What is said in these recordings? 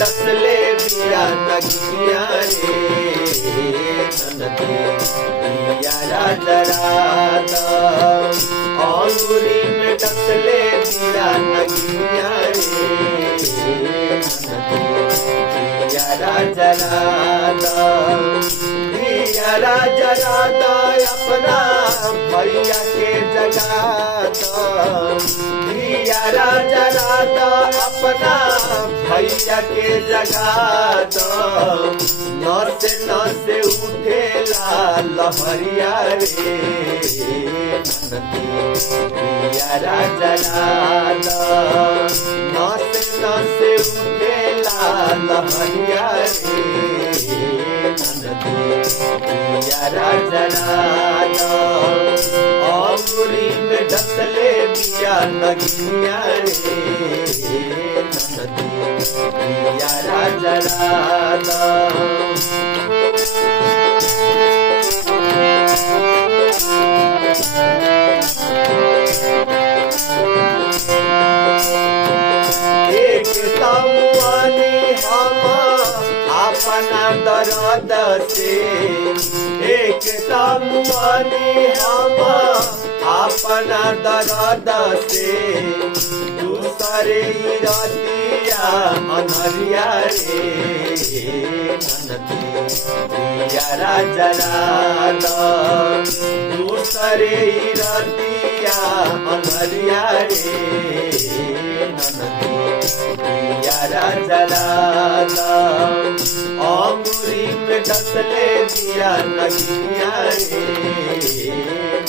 डसले बिया नगिया रे ननदी दिया जरादा अंगूरी में डसले बिया नगिया रे ननदी दिया जरादा जरादा अपना भैया के जगाता जरादा अपना भैया के जगाता नसे नसे उठेला लहरिया रे जरादा नसे नसे उठेला लहरिया रे जरादा अंगूरी में डसले बिया नगिया रे ननदी जरादा एक तमुआनी हम अपना दर्द से एक तमुआनी हम अपना दर्द से दूसरे रतिया अनहरिया रे ननदी जरादा दूसरे रतिया अनहरिया रे ननदी जरादा अंगूरी में डसले बिया नगिया रे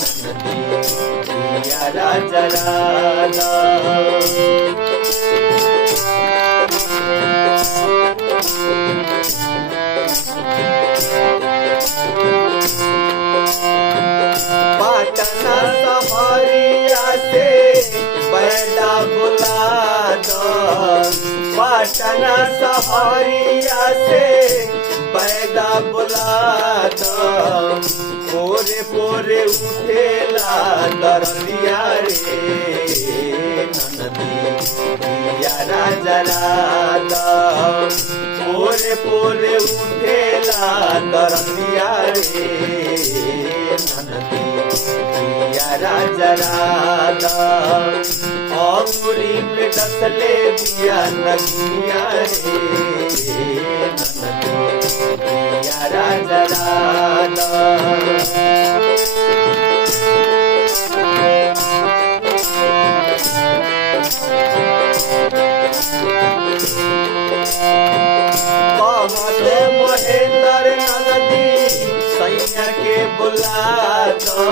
ननदी जरादा पाटना सहरिया से बैला बुला दो पाटना सहरिया से बैला बुला दो पोरे पोरे उठेला दरदिया रे ननदी जरादा पोरे पोरे उठेला दरदिया रे ननदी जरादा अंगूरी में डसले बिया नगिया रे ननदी जरादा महेंद्र ननदी सैया के बुला दो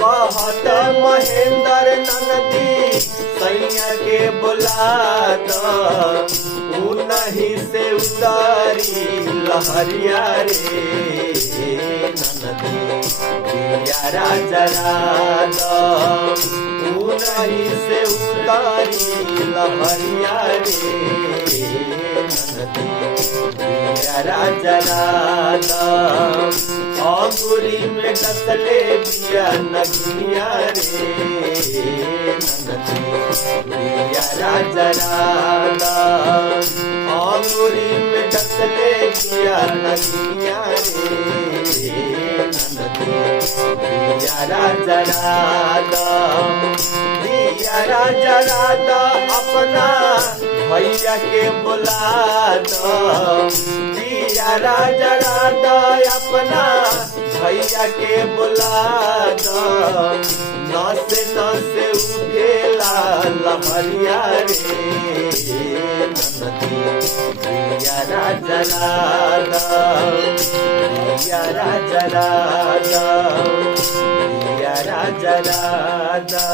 कहत महेंद्र ननदी सैया के बुला दो नहीं से उतारी लहरिया रे ननदी जरादा नहीं से उतारी लहरिया रे ननदी जरादा अंगूरी में डसले बिया नगिया रे ननदी जरादा अंगूरी में डसले बिया नगिया रे ननदी जरादा अपना भैया के बुला दो जरादा अपना भैया के बुला दो नसे नसे उठेला लहरिया रे ननदी जरादा